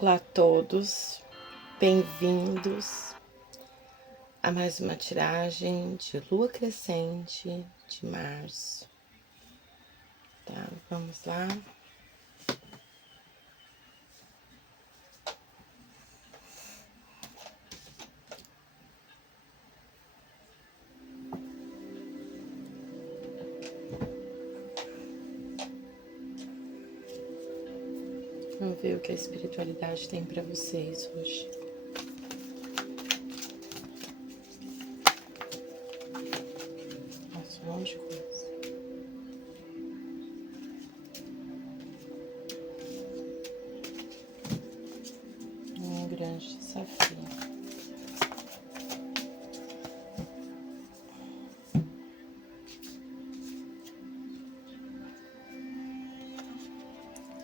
Olá a todos, bem-vindos a mais uma tiragem de lua crescente de março, tá? Vamos lá. Vamos ver o que a espiritualidade tem para vocês hoje. Nossa, um monte de coisa. Um grande desafio.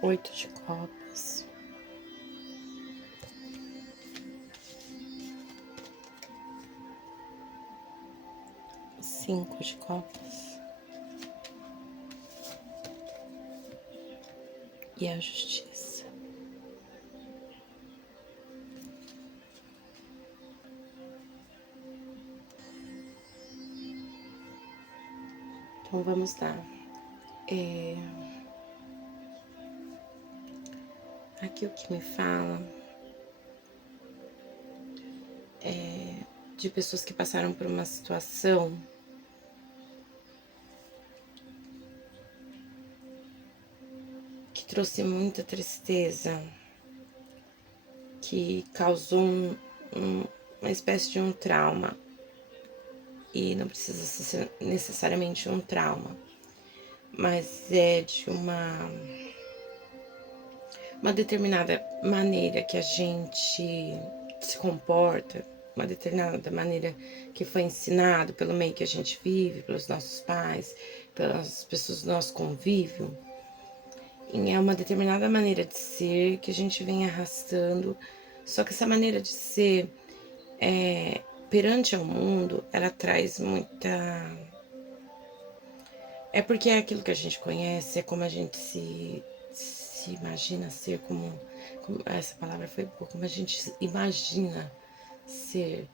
Oito de copas. Cinco de copas. E a justiça. Então vamos lá. Aqui o que me fala é de pessoas que passaram por uma situação que trouxe muita tristeza, que causou uma espécie de um trauma. E não precisa ser necessariamente um trauma, mas é de uma determinada maneira que a gente se comporta, uma determinada maneira que foi ensinado pelo meio que a gente vive, pelos nossos pais, pelas pessoas do nosso convívio. E é uma determinada maneira de ser que a gente vem arrastando, só que essa maneira de ser, perante ao mundo, ela traz muita... É porque é aquilo que a gente conhece, é como a gente se imagina ser, como essa palavra foi boa, como a gente imagina ser,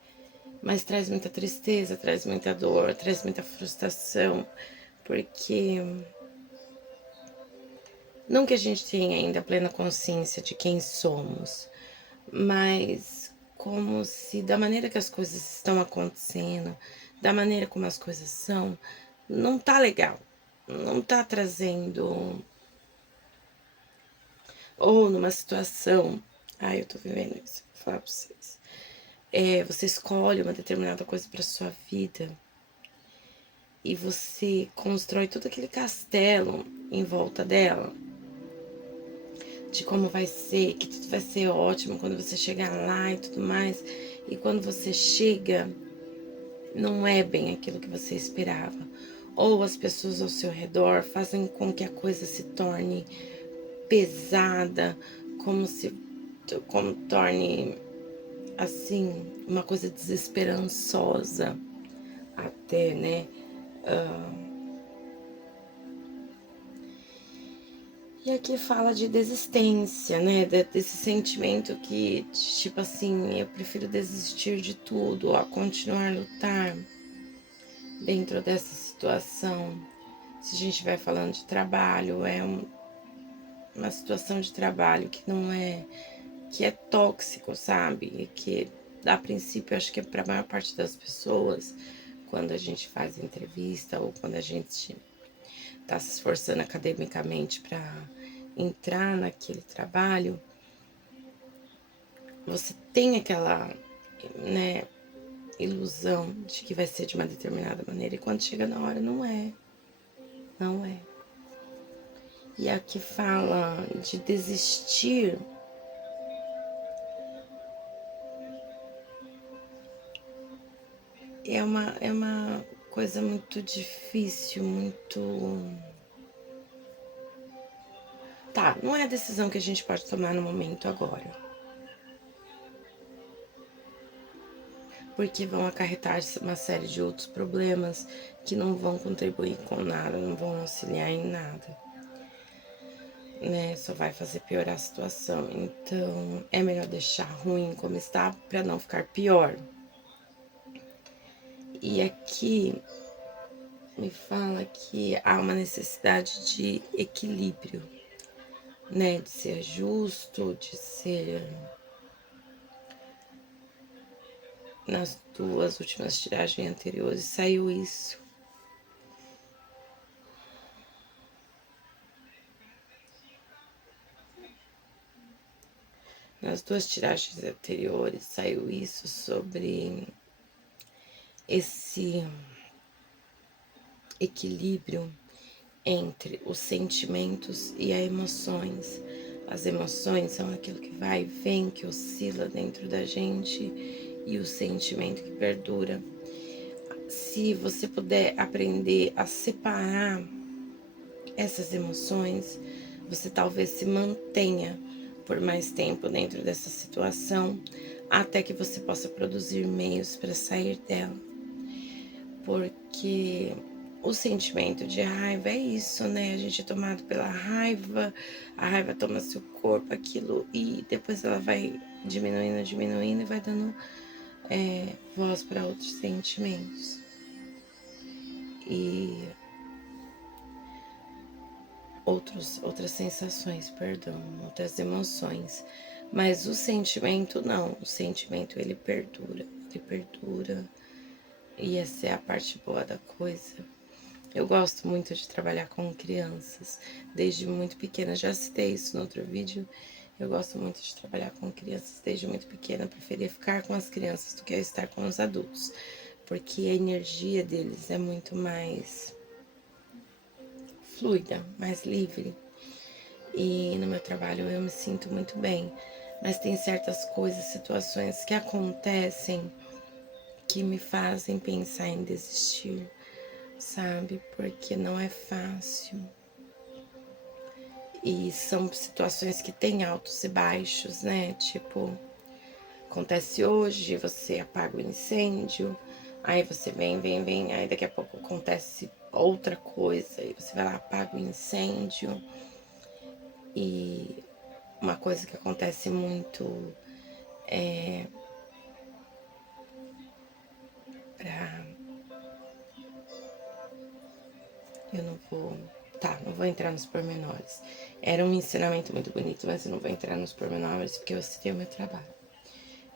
mas traz muita tristeza, traz muita dor, traz muita frustração, porque não que a gente tenha ainda plena consciência de quem somos, mas como se da maneira que as coisas estão acontecendo, da maneira como as coisas são, não tá legal, não tá trazendo... Ou numa situação, eu tô vivendo isso, vou falar pra vocês. Você escolhe uma determinada coisa pra sua vida e você constrói todo aquele castelo em volta dela, de como vai ser, que tudo vai ser ótimo quando você chegar lá e tudo mais. E quando você chega, não é bem aquilo que você esperava. Ou as pessoas ao seu redor fazem com que a coisa se torne pesada, como torne, assim, uma coisa desesperançosa até, né? E aqui fala de desistência, né? Desse sentimento que, tipo assim, eu prefiro desistir de tudo a continuar a lutar dentro dessa situação. Se a gente vai falando de trabalho, uma situação de trabalho que não é... que é tóxico, sabe? E que, a princípio, acho que é para a maior parte das pessoas, quando a gente faz entrevista ou quando a gente tá se esforçando academicamente para entrar naquele trabalho, você tem aquela, né, ilusão de que vai ser de uma determinada maneira, e quando chega na hora não é. E aqui fala de desistir. É uma coisa muito difícil, muito... Tá, não é a decisão que a gente pode tomar no momento agora, porque vão acarretar uma série de outros problemas que não vão contribuir com nada, não vão auxiliar em nada. né? Só vai fazer piorar a situação. Então, é melhor deixar ruim como está para não ficar pior. E aqui me fala que há uma necessidade de equilíbrio, né? De ser justo, de ser. Nas duas últimas tiragens anteriores saiu isso. Nas duas tiragens anteriores saiu isso sobre esse equilíbrio entre os sentimentos e as emoções. As emoções são aquilo que vai e vem, que oscila dentro da gente, e o sentimento que perdura. Se você puder aprender a separar essas emoções, você talvez se mantenha por mais tempo dentro dessa situação, até que você possa produzir meios para sair dela. Porque o sentimento de raiva é isso, né? A gente é tomado pela raiva, a raiva toma seu corpo, aquilo, e depois ela vai diminuindo e vai dando voz para outros sentimentos. E outras sensações, perdão, outras emoções. Mas o sentimento não, o sentimento ele perdura. E essa é a parte boa da coisa. Eu gosto muito de trabalhar com crianças, desde muito pequena, já citei isso no outro vídeo. Eu gosto muito de trabalhar com crianças desde muito pequena, preferia ficar com as crianças do que estar com os adultos, porque a energia deles é muito mais fluida, mais livre. E no meu trabalho eu me sinto muito bem, mas tem certas coisas, situações que acontecem que me fazem pensar em desistir, sabe? Porque não é fácil. E são situações que têm altos e baixos, né? Tipo, acontece hoje, você apaga o incêndio, aí você vem, aí daqui a pouco acontece outra coisa, e você vai lá, apaga o incêndio. E uma coisa que acontece muito eu não vou... não vou entrar nos pormenores. Era um ensinamento muito bonito, mas eu não vou entrar nos pormenores porque eu citei o meu trabalho.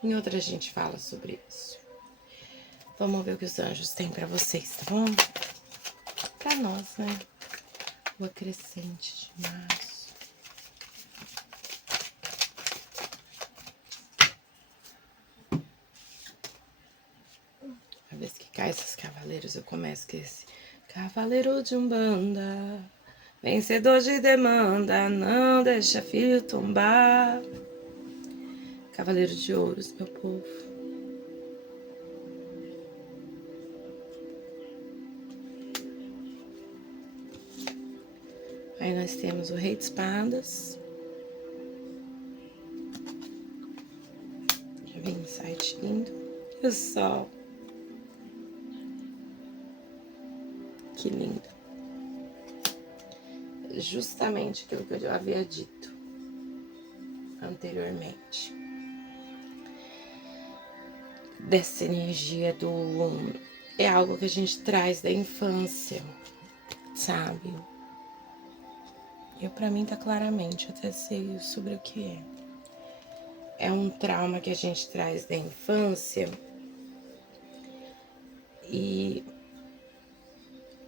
Em outra a gente fala sobre isso. Vamos ver o que os anjos têm pra vocês, tá bom? Pra nós, né? Lua crescente de março. A vez que cai esses cavaleiros, eu começo com esse... Cavaleiro de Umbanda, vencedor de demanda, não deixa filho tombar. Cavaleiro de Ouros, meu povo. Aí nós temos o Rei de Espadas. Já vem um site lindo. E o Sol. Que lindo. Justamente aquilo que eu já havia dito anteriormente. Dessa energia do... É algo que a gente traz da infância, sabe? Pra mim tá claramente, eu até sei sobre o que é. É um trauma que a gente traz da infância. E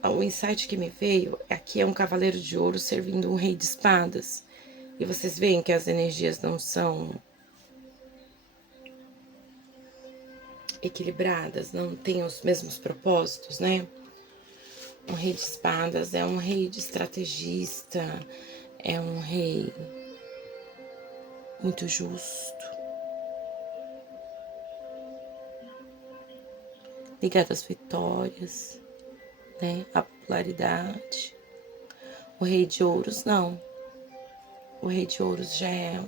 o insight que me veio aqui é um cavaleiro de ouro servindo um rei de espadas. E vocês veem que as energias não são equilibradas, não têm os mesmos propósitos, né? Um rei de espadas é um rei de estrategista, é um rei muito justo, ligado às vitórias, né? À popularidade. O rei de ouros, não. O rei de ouros já é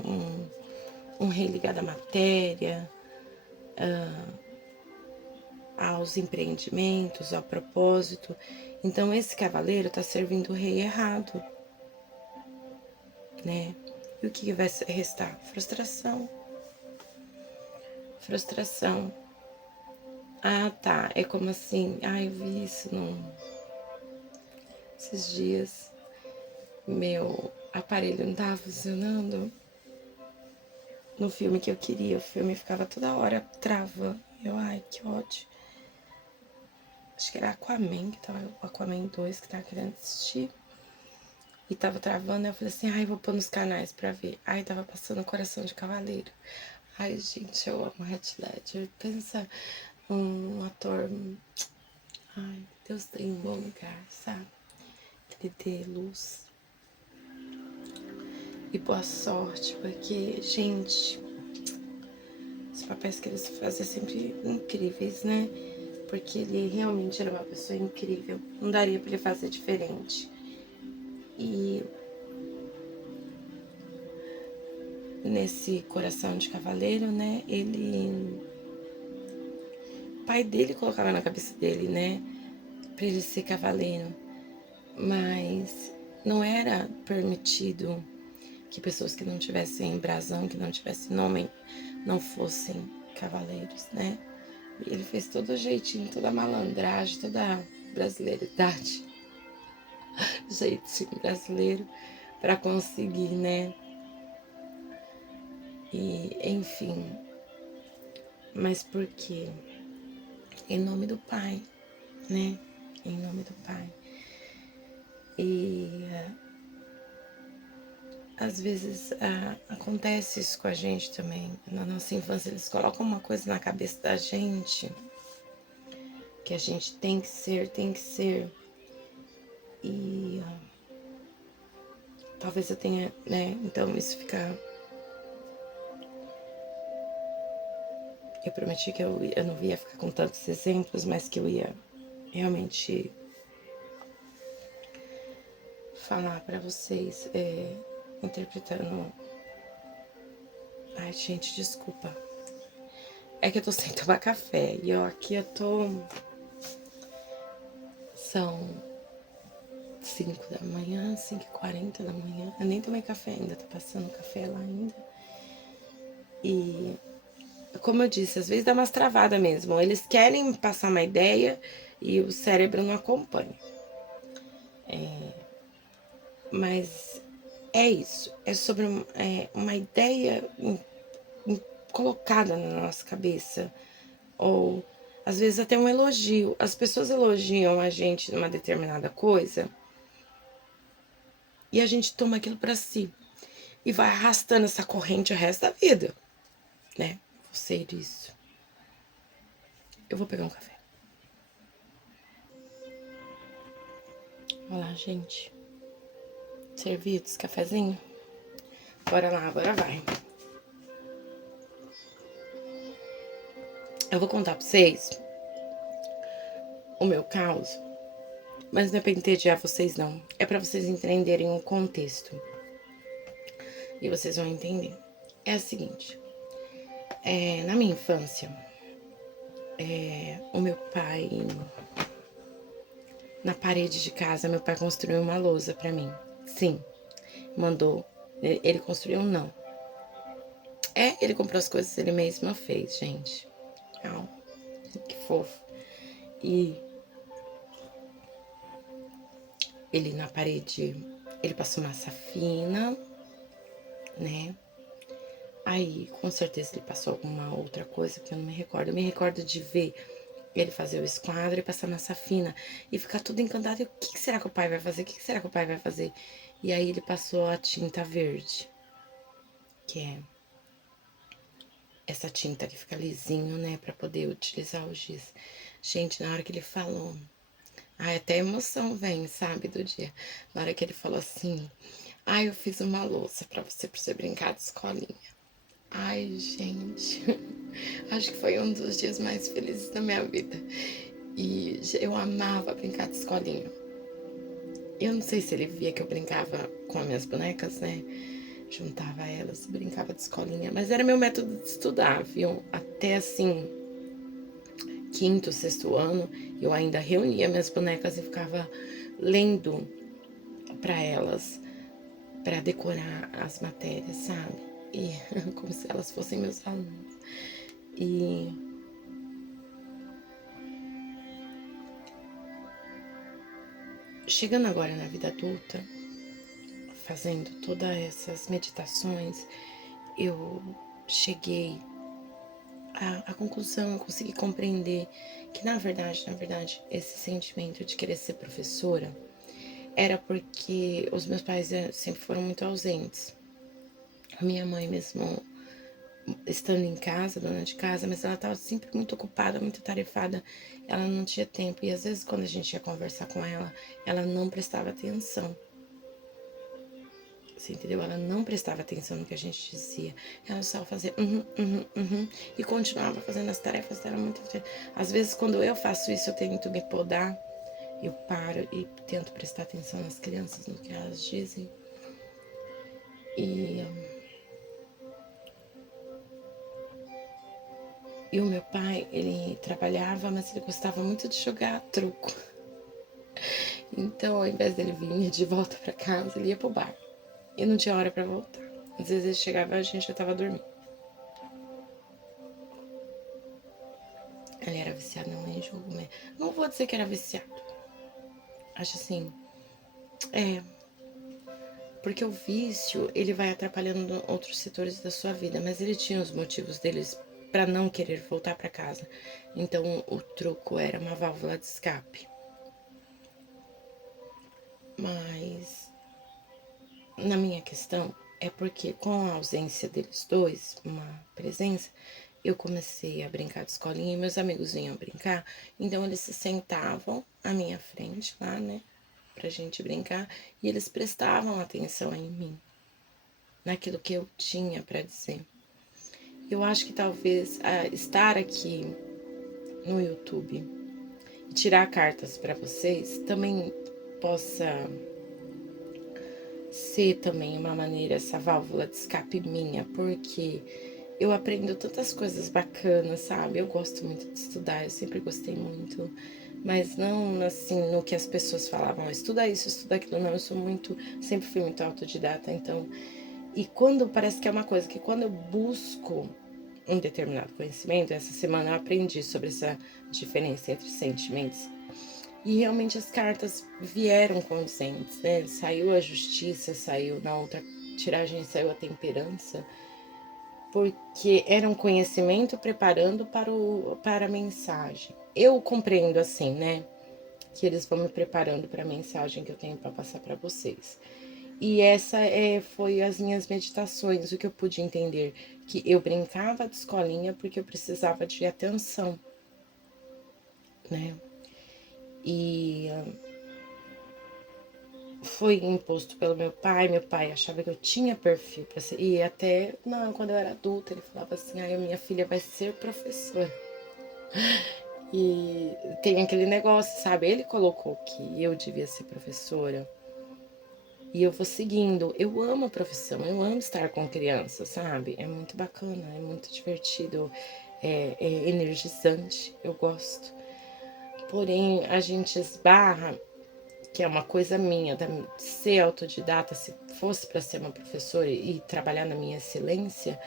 um rei ligado à matéria, aos empreendimentos, ao propósito. Então, esse cavaleiro está servindo o rei errado. né? E o que vai restar? Frustração. Frustração. Ah, tá. É como assim. Ah, eu vi isso esses dias. Meu aparelho não tava funcionando no filme que eu queria. O filme ficava toda hora trava. Eu, ai, que ódio. Acho que era Aquaman, que tava, o Aquaman 2 que tava querendo assistir. E tava travando, eu falei assim, ai, vou pôr nos canais pra ver. Ai, tava passando Coração de Cavaleiro. Ai, gente, eu amo Heath Ledger. Pensa um ator... Ai, Deus tem um bom lugar, sabe? Ele dê luz. E boa sorte, porque, gente... Os papéis que eles fazem é sempre incríveis, né? Porque ele realmente era uma pessoa incrível. Não daria pra ele fazer diferente. E... nesse Coração de Cavaleiro, né, o pai dele colocava na cabeça dele, né, pra ele ser cavaleiro, mas não era permitido que pessoas que não tivessem brasão, que não tivessem nome, não fossem cavaleiros, né. E ele fez todo o jeitinho, toda a malandragem, toda a brasileiridade, jeitinho brasileiro, pra conseguir, né. E, enfim, mas por quê? Em nome do Pai, né? Em nome do Pai. E às vezes acontece isso com a gente também. Na nossa infância, eles colocam uma coisa na cabeça da gente que a gente tem que ser, tem que ser. E talvez eu tenha, né? Então isso fica. Eu prometi que eu não ia ficar com tantos exemplos, mas que eu ia realmente falar pra vocês, interpretando. Ai, gente, desculpa. É que eu tô sem tomar café e eu tô. São 5 da manhã, 5h40 da manhã. Eu nem tomei café ainda, tô passando café lá ainda. E, como eu disse, às vezes dá umas travadas mesmo. Eles querem passar uma ideia e o cérebro não acompanha. Mas é isso. É sobre uma ideia colocada na nossa cabeça. Ou, às vezes, até um elogio. As pessoas elogiam a gente numa determinada coisa e a gente toma aquilo pra si. E vai arrastando essa corrente o resto da vida, né? Vou ser isso. Eu vou pegar um café. Olha lá, gente. Servidos, cafezinho? Bora lá, agora vai. Eu vou contar pra vocês o meu caos, mas não é pra entediar vocês, não. É pra vocês entenderem o contexto. E vocês vão entender. É o seguinte. Na minha infância, o meu pai... Na parede de casa, meu pai construiu uma lousa pra mim. Sim, mandou. Ele construiu, não. Ele comprou as coisas, ele mesmo fez, gente. Que fofo. E ele na parede, ele passou massa fina, né? Aí, com certeza, ele passou alguma outra coisa que eu não me recordo. Eu me recordo de ver ele fazer o esquadro e passar massa fina e ficar tudo encantado. E o que será que o pai vai fazer? O que será que o pai vai fazer? E aí ele passou a tinta verde, que é essa tinta que fica lisinho, né, pra poder utilizar o giz. Gente, na hora que ele falou, ai, até emoção vem, sabe, do dia. Na hora que ele falou assim, ai, eu fiz uma louça pra você brincar de escolinha. Ai, gente, acho que foi um dos dias mais felizes da minha vida. E eu amava brincar de escolinha. Eu não sei se ele via que eu brincava com as minhas bonecas, né? Juntava elas, brincava de escolinha. Mas era meu método de estudar, viu? Até assim, quinto, sexto ano, eu ainda reunia minhas bonecas e ficava lendo para elas. para decorar as matérias, sabe? E como se elas fossem meus alunos. E chegando agora na vida adulta, fazendo todas essas meditações, eu cheguei à conclusão, eu consegui compreender que na verdade, esse sentimento de querer ser professora era porque os meus pais sempre foram muito ausentes. A minha mãe mesmo estando em casa, dona de casa, mas ela estava sempre muito ocupada, muito tarefada, ela não tinha tempo. E às vezes quando a gente ia conversar com ela, ela não prestava atenção. Você entendeu? Ela não prestava atenção no que a gente dizia. Ela só fazia e continuava fazendo as tarefas dela muito. Às vezes quando eu faço isso, eu tento me podar, eu paro e tento prestar atenção nas crianças, no que elas dizem. E o meu pai, ele trabalhava, mas ele gostava muito de jogar truco. Então, ao invés dele vir de volta para casa, ele ia pro bar. E não tinha hora para voltar. Às vezes ele chegava e a gente já tava dormindo. Ele era viciado não em jogo, né? Não vou dizer que era viciado. Acho assim, porque o vício, ele vai atrapalhando outros setores da sua vida, mas ele tinha os motivos deles para não querer voltar para casa. Então, o truco era uma válvula de escape. Mas, na minha questão, é porque com a ausência deles dois, uma presença, eu comecei a brincar de escolinha e meus amigos vinham brincar, então eles se sentavam à minha frente lá, né, pra gente brincar, e eles prestavam atenção em mim, naquilo que eu tinha para dizer. Eu acho que talvez estar aqui no YouTube e tirar cartas para vocês também possa ser também uma maneira, essa válvula de escape minha, porque eu aprendo tantas coisas bacanas, sabe? Eu gosto muito de estudar, eu sempre gostei muito, mas não assim no que as pessoas falavam, estuda isso, estuda aquilo, não, eu sou muito, sempre fui muito autodidata, então, e quando parece que é uma coisa que quando eu busco um determinado conhecimento, essa semana eu aprendi sobre essa diferença entre sentimentos. E realmente as cartas vieram condizentes, né? Saiu a justiça, saiu na outra tiragem, saiu a temperança, porque era um conhecimento preparando para a mensagem. Eu compreendo assim, né? Que eles vão me preparando para a mensagem que eu tenho para passar para vocês. E essa foi as minhas meditações, o que eu pude entender, que eu brincava de escolinha porque eu precisava de atenção, né? E foi imposto pelo meu pai achava que eu tinha perfil para ser, e até quando eu era adulta, ele falava assim, minha filha vai ser professora. E tem aquele negócio, sabe? Ele colocou que eu devia ser professora. E eu vou seguindo. Eu amo a profissão, eu amo estar com crianças, sabe? É muito bacana, é muito divertido, é energizante, eu gosto. Porém, a gente esbarra, que é uma coisa minha, de ser autodidata, se fosse para ser uma professora e trabalhar na minha excelência,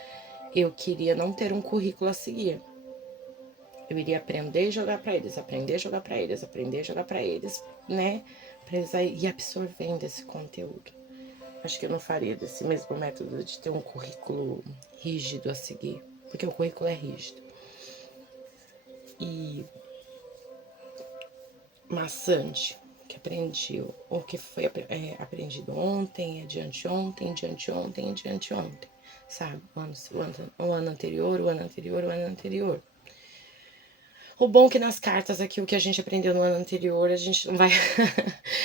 eu queria não ter um currículo a seguir. Eu iria aprender e jogar para eles, aprender a jogar para eles, aprender a jogar para eles, né? Para eles ir absorvendo esse conteúdo. Acho que eu não faria desse mesmo método de ter um currículo rígido a seguir, porque o currículo é rígido. E maçante, que aprendi, ou que foi aprendido ontem, de anteontem, sabe? O ano anterior. O bom é que nas cartas aqui, o que a gente aprendeu no ano anterior, a gente não vai...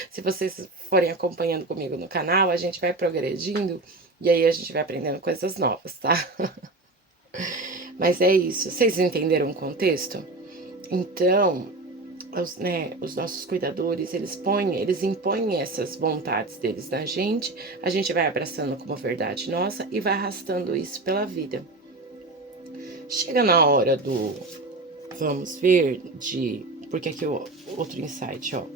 Se vocês forem acompanhando comigo no canal, a gente vai progredindo e aí a gente vai aprendendo coisas novas, tá? Mas é isso. Vocês entenderam o contexto? Então, os nossos cuidadores, eles impõem essas vontades deles na gente, a gente vai abraçando como verdade nossa e vai arrastando isso pela vida. Chega na hora do... Vamos ver porque aqui outro insight, ó.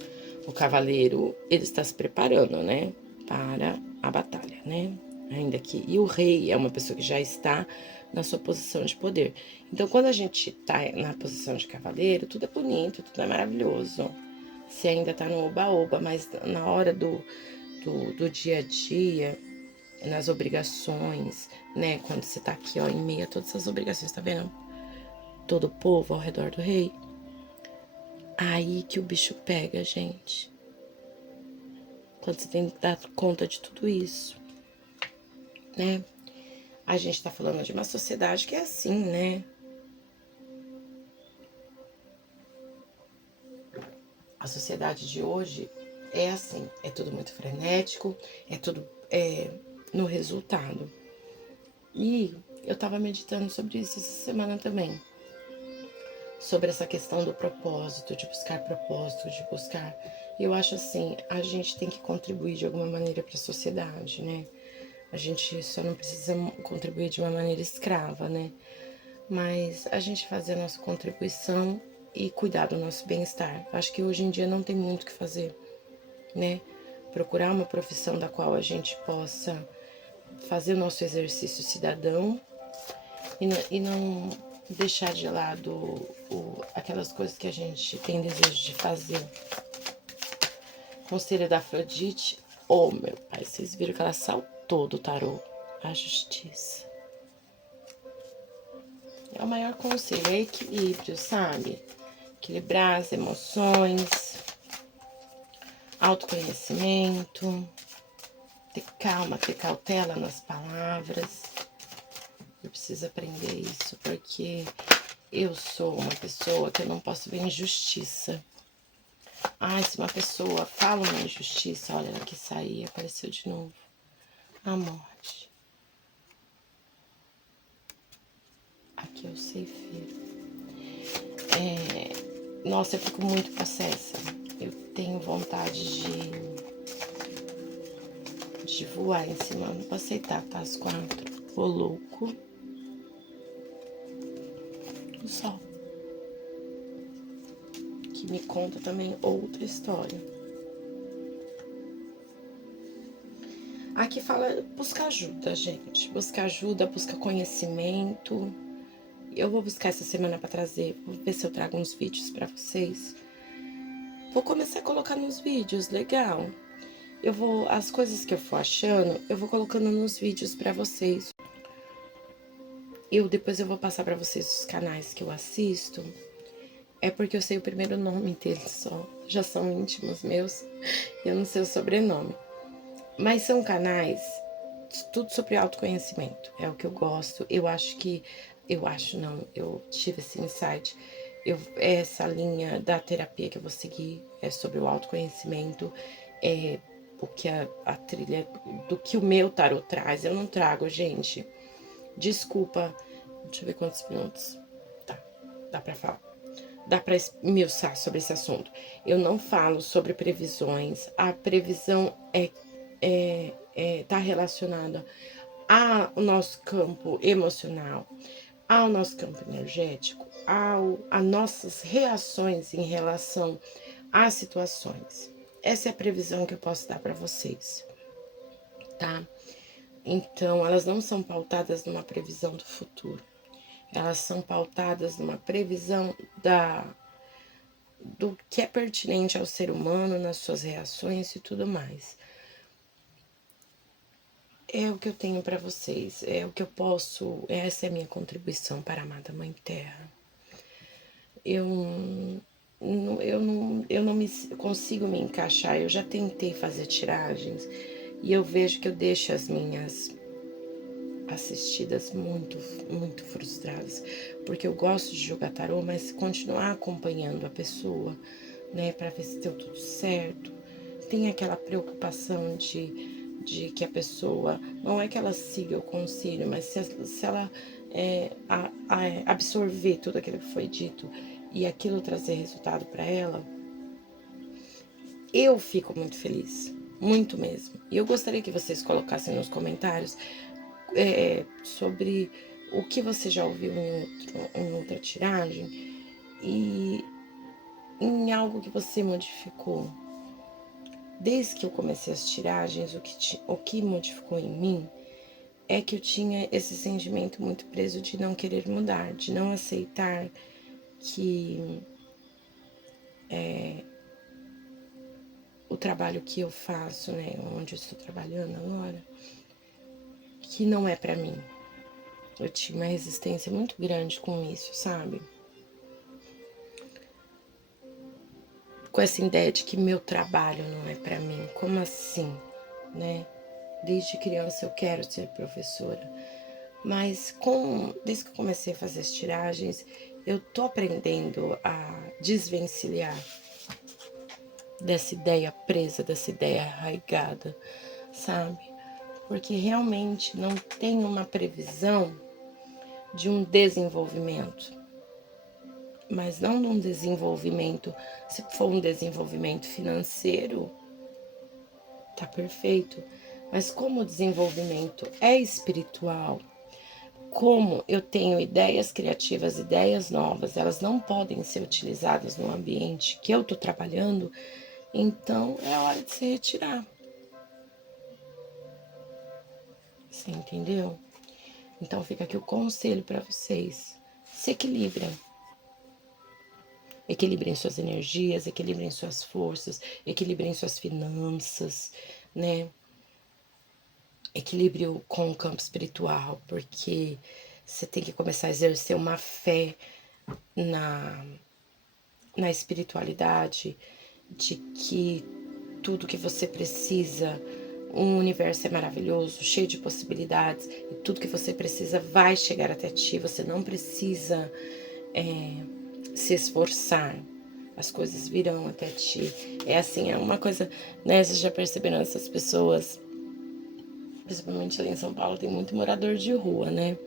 O cavaleiro, ele está se preparando, né? Para a batalha, né? Ainda que. E o rei é uma pessoa que já está na sua posição de poder. Então, quando a gente tá na posição de cavaleiro, tudo é bonito, tudo é maravilhoso. Você ainda tá no oba-oba, mas na hora do dia a dia, nas obrigações, né? Quando você tá aqui, ó, em meio a todas essas obrigações, tá vendo? Todo o povo ao redor do rei. Aí que o bicho pega, gente. Quando você tem que dar conta de tudo isso, né? A gente tá falando de uma sociedade que é assim, né? A sociedade de hoje é assim, é tudo muito frenético, é tudo no resultado. E eu tava meditando sobre isso essa semana também. Sobre essa questão do propósito, de buscar propósito, de buscar. Eu acho assim, a gente tem que contribuir de alguma maneira para a sociedade, né? A gente só não precisa contribuir de uma maneira escrava, né? Mas a gente fazer a nossa contribuição e cuidar do nosso bem-estar. Acho que hoje em dia não tem muito o que fazer, né? Procurar uma profissão da qual a gente possa fazer o nosso exercício cidadão e não deixar de lado aquelas coisas que a gente tem desejo de fazer. Conselho da Afrodite. Oh, meu pai, vocês viram que ela saltou do tarô. A justiça. É o maior conselho, é equilíbrio, sabe? Equilibrar as emoções, autoconhecimento, ter calma, ter cautela nas palavras. Eu preciso aprender isso, porque eu sou uma pessoa que eu não posso ver injustiça. Ai, se uma pessoa fala uma injustiça, olha, ela que sair, apareceu de novo. A morte. Aqui é o ceifeiro. Nossa, eu fico muito possessa. Eu tenho vontade de voar em cima. Não vou aceitar, tá? As 4. Ô, louco. O sol. Que me conta também outra história. Aqui fala buscar ajuda, gente. Buscar ajuda, buscar conhecimento. Eu vou buscar essa semana pra trazer. Vou ver se eu trago uns vídeos pra vocês. Vou começar a colocar nos vídeos, legal. As coisas que eu for achando, eu vou colocando nos vídeos pra vocês. Depois eu vou passar pra vocês os canais que eu assisto. É porque eu sei o primeiro nome deles só. Já são íntimos meus. Eu não sei o sobrenome. Mas são canais, tudo sobre autoconhecimento. É o que eu gosto. Eu tive esse insight. Essa linha da terapia que eu vou seguir é sobre o autoconhecimento. É o que a trilha, do que o meu tarot traz. Eu não trago, gente. Desculpa. Deixa eu ver quantos minutos. Tá, dá pra falar. Dá pra esmiuçar sobre esse assunto. Eu não falo sobre previsões. A previsão tá relacionada ao nosso campo emocional, ao nosso campo energético, a nossas reações em relação às situações. Essa é a previsão que eu posso dar para vocês, tá? Então, elas não são pautadas numa previsão do futuro. Elas são pautadas numa previsão do que é pertinente ao ser humano, nas suas reações e tudo mais. É o que eu tenho para vocês, é o que eu posso, essa é a minha contribuição para a amada Mãe Terra. Eu não consigo me encaixar, eu já tentei fazer tiragens e eu vejo que eu deixo as minhas assistidas muito, muito frustradas, porque eu gosto de jogar tarô, mas continuar acompanhando a pessoa, né, para ver se deu tudo certo. Tem aquela preocupação de que a pessoa, não é que ela siga o conselho, mas se ela absorver tudo aquilo que foi dito e aquilo trazer resultado para ela, eu fico muito feliz, muito mesmo. E eu gostaria que vocês colocassem nos comentários sobre o que você já ouviu em outra tiragem e em algo que você modificou, desde que eu comecei as tiragens, o que modificou em mim é que eu tinha esse sentimento muito preso de não querer mudar, de não aceitar que o trabalho que eu faço, né, onde eu estou trabalhando agora, que não é pra mim. Eu tinha uma resistência muito grande com isso, sabe? Com essa ideia de que meu trabalho não é pra mim. Como assim, né? Desde criança eu quero ser professora. Mas desde que eu comecei a fazer as tiragens, eu tô aprendendo a desvencilhar dessa ideia presa, dessa ideia arraigada, sabe? Porque realmente não tem uma previsão de um desenvolvimento, mas não de um desenvolvimento. Se for um desenvolvimento financeiro, tá perfeito, mas como o desenvolvimento é espiritual, como eu tenho ideias criativas, ideias novas, elas não podem ser utilizadas no ambiente que eu tô trabalhando, então é hora de se retirar. Você entendeu? Então fica aqui o conselho para vocês. Se equilibrem. Equilibrem suas energias, equilibrem suas forças, equilibrem suas finanças, né? Equilíbrio com o campo espiritual, porque você tem que começar a exercer uma fé na espiritualidade, de que tudo que você precisa, o universo é maravilhoso, cheio de possibilidades, e tudo que você precisa vai chegar até ti, você não precisa se esforçar, as coisas virão até ti. É assim, é uma coisa, né, vocês já perceberam, essas pessoas, principalmente ali em São Paulo, tem muito morador de rua, né?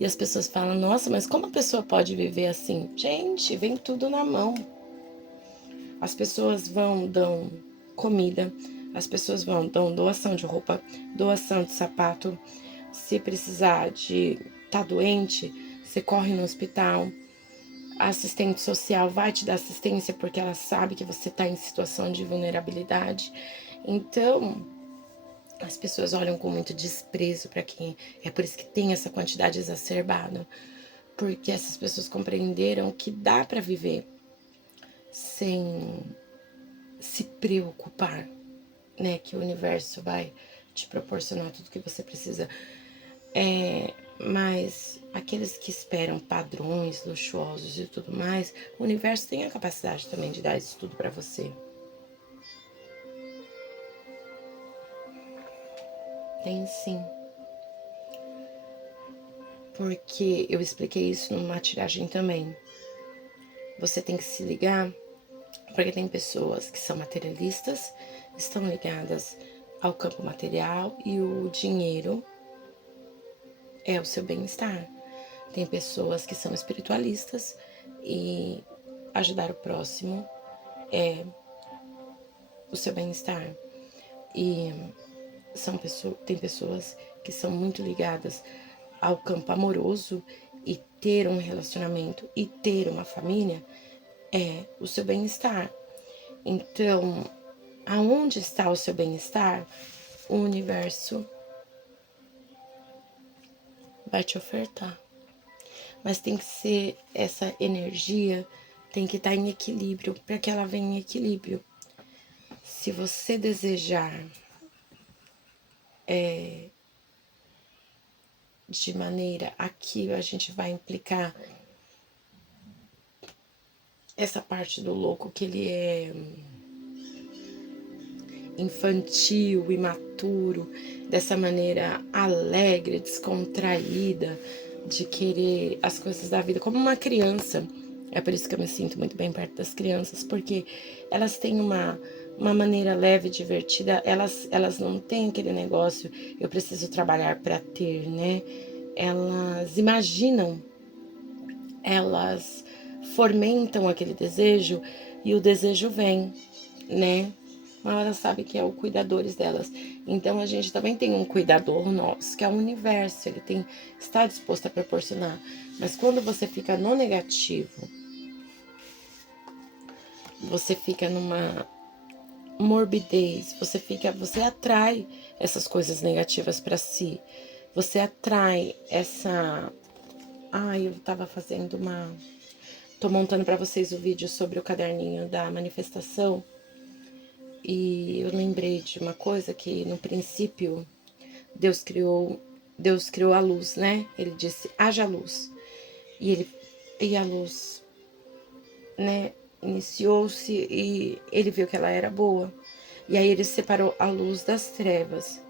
E as pessoas falam, nossa, mas como a pessoa pode viver assim? Gente, vem tudo na mão. As pessoas vão, dão comida, as pessoas vão, dão doação de roupa, doação de sapato. Se precisar de tá doente, você corre no hospital. A assistente social vai te dar assistência porque ela sabe que você está em situação de vulnerabilidade. Então, as pessoas olham com muito desprezo para quem. É por isso que tem essa quantidade exacerbada. Porque essas pessoas compreenderam que dá para viver sem se preocupar, né? Que o universo vai te proporcionar tudo que você precisa. Mas aqueles que esperam padrões luxuosos e tudo mais, o universo tem a capacidade também de dar isso tudo para você. Tem sim. Porque eu expliquei isso numa tiragem também. Você tem que se ligar, porque tem pessoas que são materialistas, estão ligadas ao campo material e o dinheiro é o seu bem-estar. Tem pessoas que são espiritualistas e ajudar o próximo é o seu bem-estar. E tem pessoas que são muito ligadas ao campo amoroso e ter um relacionamento e ter uma família é o seu bem-estar. Então, aonde está o seu bem-estar? O universo vai te ofertar. Mas tem que ser essa energia, tem que estar em equilíbrio, para que ela venha em equilíbrio. Se você desejar de maneira aqui, a gente vai implicar essa parte do louco, que ele é infantil, imaturo, dessa maneira alegre, descontraída, de querer as coisas da vida como uma criança. É por isso que eu me sinto muito bem perto das crianças, porque elas têm uma maneira leve, divertida, elas não têm aquele negócio, eu preciso trabalhar para ter, né? Elas imaginam, elas fomentam aquele desejo e o desejo vem, né? Mas elas sabem que é o cuidadores delas. Então a gente também tem um cuidador nosso, que é o universo, está disposto a proporcionar. Mas quando você fica no negativo, você fica numa morbidez, você atrai essas coisas negativas para si. Você atrai essa... eu tava fazendo tô montando para vocês o vídeo sobre o caderninho da manifestação. E eu lembrei de uma coisa que no princípio Deus criou a luz, né? Ele disse: haja luz. E a luz, né, iniciou-se e ele viu que ela era boa. E aí ele separou a luz das trevas.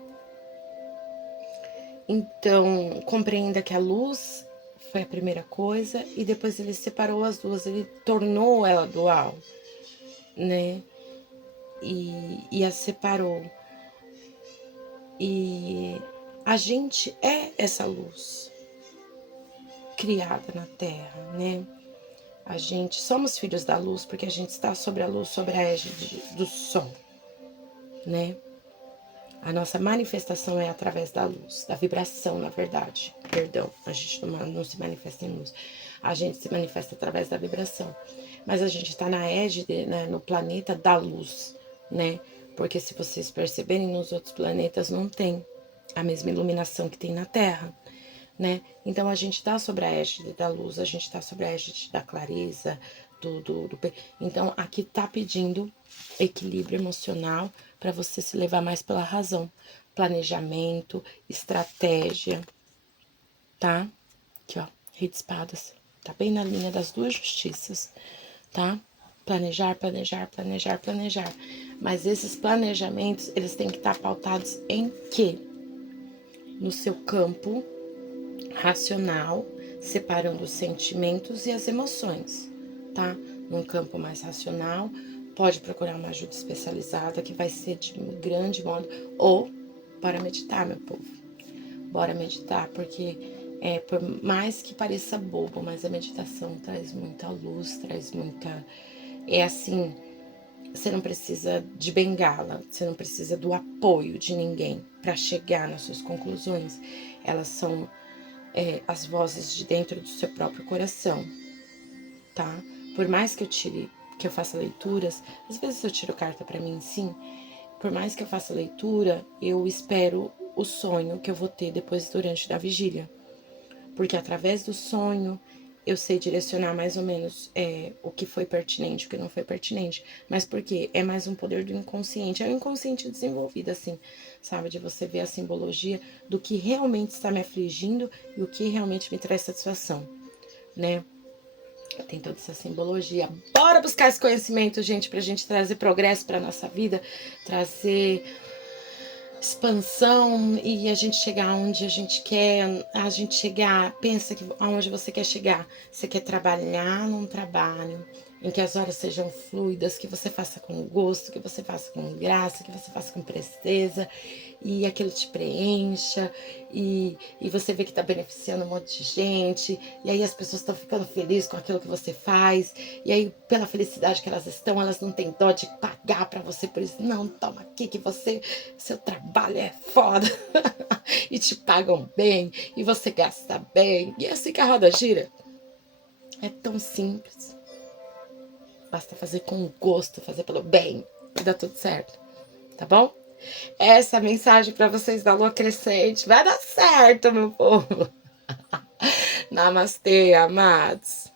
Então, compreenda que a luz foi a primeira coisa e depois ele separou as duas, ele tornou ela dual, né? E as separou. E a gente é essa luz criada na Terra, né? A gente somos filhos da luz porque a gente está sobre a luz, sobre a égide do sol, né? A nossa manifestação é através da luz, da vibração, na verdade. Perdão, a gente não se manifesta em luz. A gente se manifesta através da vibração. Mas a gente está na égide, né, no planeta da luz, né? Porque se vocês perceberem, nos outros planetas não tem a mesma iluminação que tem na Terra, né? Então a gente tá sobre a égide da luz, a gente tá sobre a égide da clareza, Então aqui tá pedindo equilíbrio emocional para você se levar mais pela razão, planejamento, estratégia, tá? Aqui, ó, Rei de Espadas, tá bem na linha das duas justiças, tá? Planejar, planejar, planejar, planejar. Mas esses planejamentos, eles têm que estar pautados em quê? No seu campo racional, separando os sentimentos e as emoções, tá? Num campo mais racional, pode procurar uma ajuda especializada, que vai ser de grande modo, ou bora meditar, meu povo. Bora meditar, porque por mais que pareça bobo, mas a meditação traz muita luz, traz muita... É assim, você não precisa de bengala, você não precisa do apoio de ninguém para chegar nas suas conclusões. Elas são as vozes de dentro do seu próprio coração, tá? Por mais que eu faça leituras, às vezes eu tiro carta para mim, sim. Por mais que eu faça leitura, eu espero o sonho que eu vou ter depois durante a vigília. Porque através do sonho eu sei direcionar mais ou menos o que foi pertinente, o que não foi pertinente. Mas porque é mais um poder do inconsciente. É o inconsciente desenvolvido, assim, sabe? De você ver a simbologia do que realmente está me afligindo e o que realmente me traz satisfação, né? Tem toda essa simbologia. Bora buscar esse conhecimento, gente, pra gente trazer progresso pra nossa vida, trazer expansão e a gente chegar onde a gente quer, pensa que aonde você quer chegar. Você quer trabalhar num trabalho em que as horas sejam fluidas, que você faça com gosto, que você faça com graça, que você faça com presteza e aquilo te preencha e você vê que tá beneficiando um monte de gente e aí as pessoas estão ficando felizes com aquilo que você faz e aí pela felicidade que elas estão, elas não têm dó de pagar pra você por isso. Não, toma aqui que seu trabalho é foda e te pagam bem e você gasta bem e assim que a roda gira. É tão simples. Basta fazer com gosto, fazer pelo bem e dá tudo certo, tá bom? Essa mensagem para vocês da lua crescente vai dar certo, meu povo. Namastê, amados.